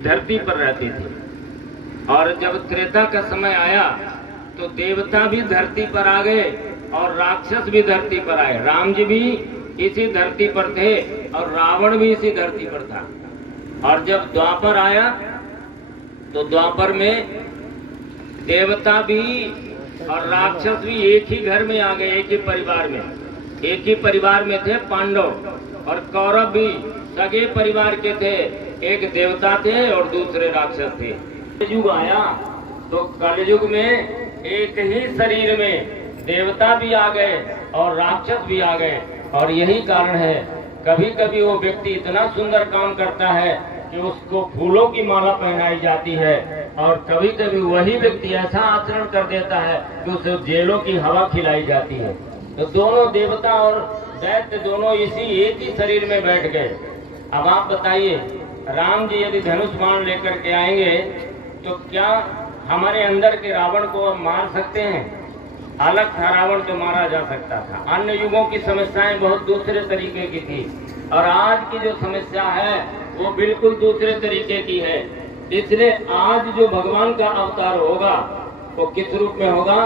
धरती पर रहती थी। और जब त्रेता का समय आया तो देवता भी धरती पर आ गए और राक्षस भी धरती पर आए। राम जी भी इसी धरती पर थे और रावण भी इसी धरती पर था। और जब द्वापर आया तो द्वापर में देवता भी और राक्षस भी एक ही घर में आ गए, एक ही परिवार में। एक ही परिवार में थे पांडव, और कौरव भी सगे परिवार के थे। एक देवता थे और दूसरे राक्षस थे। कलयुग आया तो कलयुग में एक ही शरीर में देवता भी आ गए और राक्षस भी आ गए। और यही कारण है कभी कभी वो व्यक्ति इतना सुंदर काम करता है कि उसको फूलों की माला पहनाई जाती है, और कभी कभी वही व्यक्ति ऐसा आचरण कर देता है कि उसे जेलों की हवा खिलाई जाती है। तो दोनों देवता और दैत्य दोनों इसी एक ही शरीर में बैठ गए। अब आप बताइए, राम जी यदि धनुष बाण लेकर के आएंगे तो क्या हमारे अंदर के रावण को हम मार सकते हैं? अलग था, रावण तो मारा जा सकता था। अन्य युगों की समस्याएं बहुत दूसरे तरीके की थी, और आज की जो समस्या है वो बिल्कुल दूसरे तरीके की है। इसलिए आज जो भगवान का अवतार होगा वो किस रूप में होगा?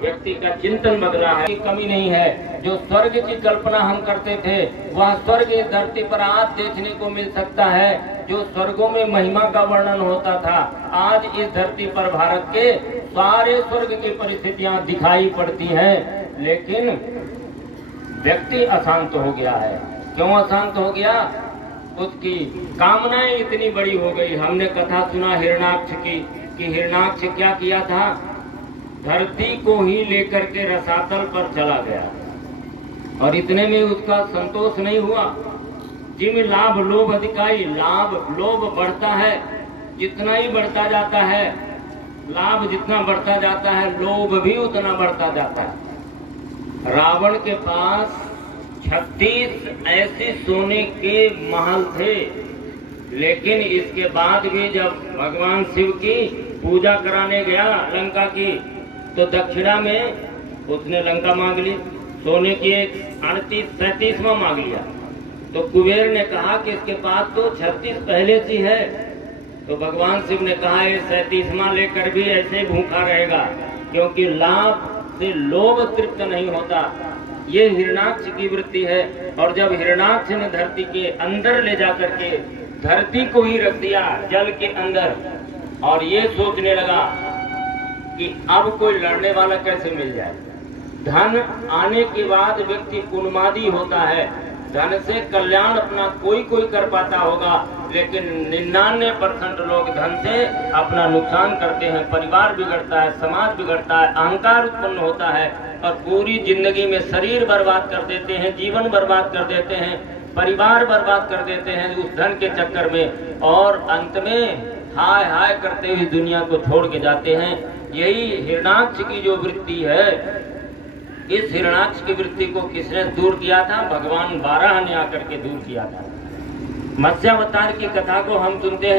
व्यक्ति का चिंतन बदला है, कमी नहीं है। जो स्वर्ग की कल्पना हम करते थे वह स्वर्ग इस धरती पर आज देखने को मिल सकता है। जो स्वर्गों में महिमा का वर्णन होता था, आज इस धरती पर भारत के सारे स्वर्ग की परिस्थितियां दिखाई पड़ती हैं। लेकिन व्यक्ति अशांत हो गया है। क्यों अशांत हो गया? उसकी कामनाएं इतनी बड़ी हो गई। हमने कथा सुना हिरणाक्ष की, कि हिरणाक्ष क्या किया था? धरती को ही लेकर के रसातल पर चला गया, और इतने में उसका संतोष नहीं हुआ। जिम लाभ लोभ अधिकारी, लाभ लोभ बढ़ता है, जितना ही बढ़ता जाता है लाभ, जितना बढ़ता जाता है लोभ भी उतना बढ़ता जाता है। रावण के पास 36 ऐसे सोने के महल थे, लेकिन इसके बाद भी जब भगवान शिव की पूजा कराने गया लंका की, तो दक्षिणा में उसने लंका मांग ली, सोने की 37वां मांग लिया। तो कुबेर ने कहा कि इसके पास तो 36 पहले से है। तो भगवान शिव ने कहा ये 37वां लेकर भी ऐसे भूखा रहेगा, क्योंकि लाभ से लोभ तृप्त नहीं होता। ये हिरणाक्ष की वृत्ति है। और जब हिरणाक्ष ने धरती के अंदर ले जाकर के धरती को ही रख दिया जल के अंदर, और ये सोचने लगा कि अब कोई लड़ने वाला कैसे मिल जाए। धन आने के बाद व्यक्ति उन्मादी होता है। धन से कल्याण अपना कोई कर पाता होगा, लेकिन 99% लोग धन से अपना नुकसान करते हैं। परिवार बिगड़ता है, समाज बिगड़ता है, अहंकार उत्पन्न होता है, और पूरी जिंदगी में शरीर बर्बाद कर देते हैं, जीवन बर्बाद कर देते हैं, परिवार बर्बाद कर देते हैं उस धन के चक्कर में, और अंत में हाय हाय करते हुए दुनिया को छोड़ के जाते हैं। यही हिरणाक्ष की जो वृत्ति है, इस हिरणाक्ष की वृत्ति को किसने दूर किया था? भगवान बारह ने आकर के दूर किया था। मत्स्यावतार की कथा को हम सुनते हैं।